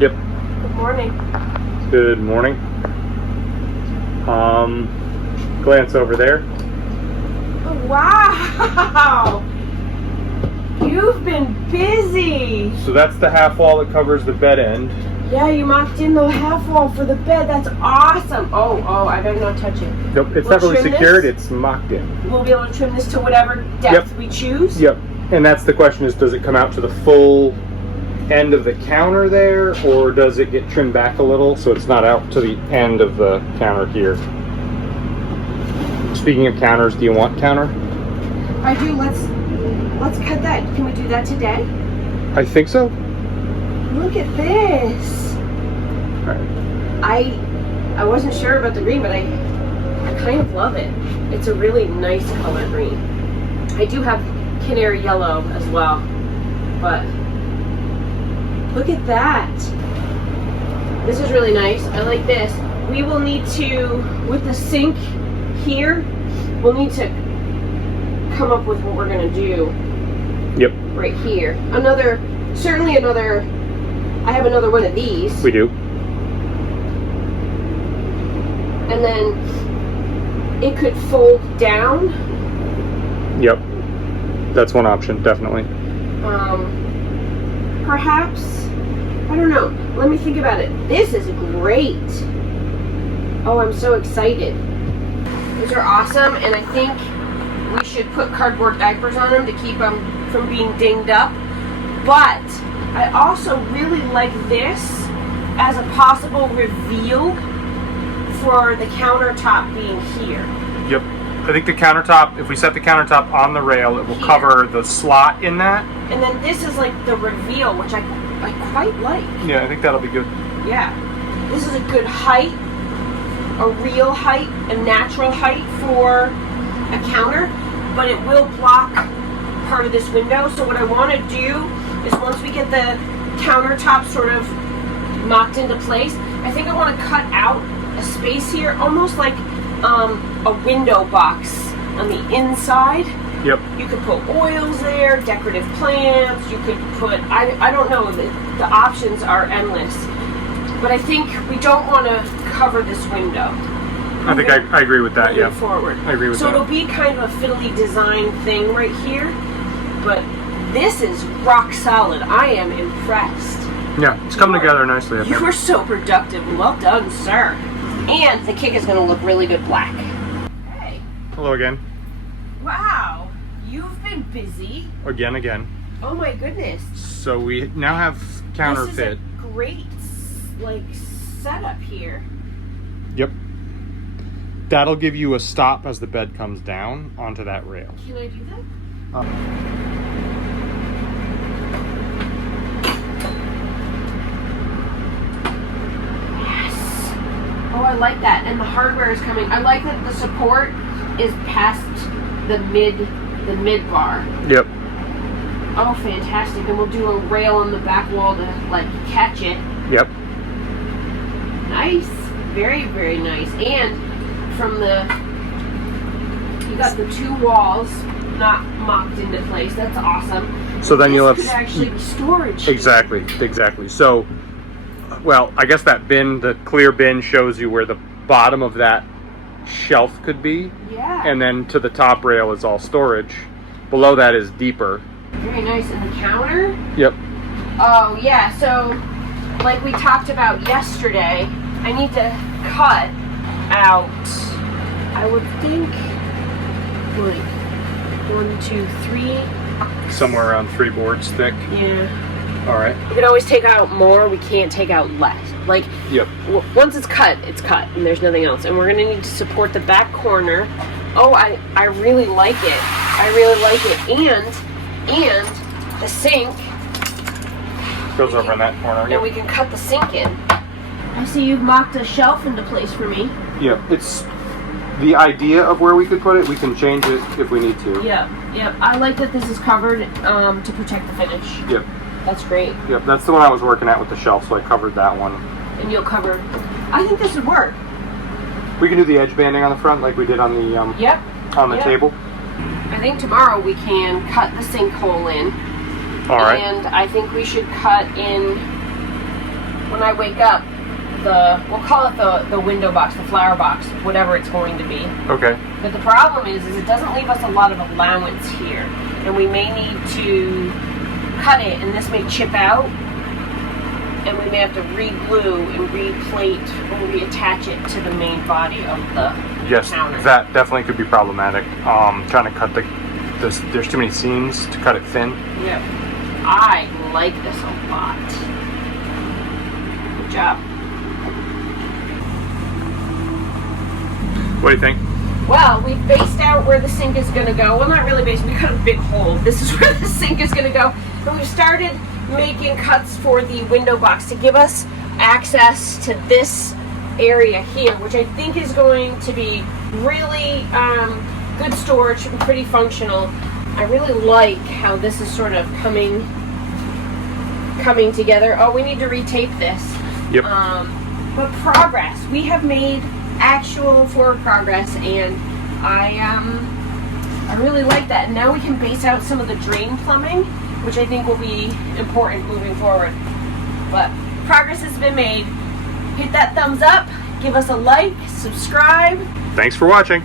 Yep. Good morning. Good morning. Glance over there. Oh, wow! You've been busy. So that's the half wall that covers the bed end. Yeah, you mocked in the half wall for the bed. That's awesome. Oh, I better not touch it. Nope, it's not really secured, it's mocked in. We'll be able to trim this to whatever depth we choose? Yep. And that's the question is, does it come out to the full end of the counter there, or does it get trimmed back a little so it's not out to the end of the counter here? Speaking of counters, do you want counter? I do. Let's cut that. Can we do that today? I think so. Look at this. All right. I wasn't sure about the green, but I kind of love it. It's a really nice color green. I do have canary yellow as well, but look at that. This is really nice. I like this. We will need to, with the sink here, we'll need to come up with what we're gonna do. Yep. Right here. Certainly another, I have another one of these. We do. And then it could fold down. Yep. That's one option, definitely. Perhaps, I don't know. Let me think about it. This is great. Oh, I'm so excited. These are awesome, and I think we should put cardboard diapers on them to keep them from being dinged up. But I also really like this as a possible reveal for the countertop being here. Yep. I think the countertop, if we set the countertop on the rail, it will cover the slot in that. And then this is like the reveal, which I quite like. Yeah, I think that'll be good. Yeah. This is a good height, a real height, a natural height for a counter, but it will block part of this window. So what I want to do is once we get the countertop sort of mocked into place, I think I want to cut out a space here, almost like a window box on the inside. Yep. You could put oils there, decorative plants, you could put, I don't know, the options are endless. But I think we don't want to cover this window. I think I agree with that, yeah. Forward. I agree with that. So it'll be kind of a fiddly design thing right here, but this is rock solid. I am impressed. Yeah, it's coming together nicely, I think. You were so productive. Well done, sir. And the kick is going to look really good black. Hey. Hello again. Wow. You've been busy. Again. Oh my goodness. So we now have counterfeit. This is a great, setup here. Yep. That'll give you a stop as the bed comes down onto that rail. Can I do that? Oh, I like that. And the hardware is coming. I like that the support is past the mid bar. Yep. Oh, fantastic. And we'll do a rail on the back wall to catch it. Yep. Nice. Very, very nice. And from you got the two walls not mocked into place. That's awesome. So then you'll have could actually be storage. Exactly. So, well, I guess that bin, the clear bin, shows you where the bottom of that shelf could be. Yeah. And then to the top rail is all storage. Below that is deeper. Very nice. And the counter? Yep. Oh, yeah. So, like we talked about yesterday, I need to cut out, I would think, 1, 2, 3. Somewhere around 3 boards thick. Yeah. All right. We can always take out more. We can't take out less. Yep. Once it's cut, and there's nothing else. And we're going to need to support the back corner. Oh, I really like it. I really like it. And the sink. Goes over in that corner. And we can cut the sink in. I see you've mocked a shelf into place for me. Yep. It's the idea of where we could put it. We can change it if we need to. Yep. I like that this is covered to protect the finish. Yep. That's great. Yep, that's the one I was working at with the shelf, so I covered that one. And you'll cover. I think this would work. We can do the edge banding on the front like we did on the table. I think tomorrow we can cut the sinkhole in. All right. And I think we should cut in when I wake up, we'll call it the window box, the flower box, whatever it's going to be. Okay. But the problem is it doesn't leave us a lot of allowance here, and we may need to cut it, and this may chip out, and we may have to re-glue and re-plate or reattach it to the main body of the counter. That definitely could be problematic. Trying to cut there's too many seams to cut it thin. Yep. I like this a lot. Good job. What do you think? Well, we've based out where the sink is going to go. Well, not really based. We cut a big hole. This is where the sink is going to go. And we've started making cuts for the window box to give us access to this area here, which I think is going to be really good storage and pretty functional. I really like how this is sort of coming together. Oh, we need to retape this. Yep. But progress. We have made actual forward progress, and I really like that. And now we can base out some of the drain plumbing, which I think will be important moving forward. But progress has been made. Hit that thumbs up, give us a like, subscribe. Thanks for watching.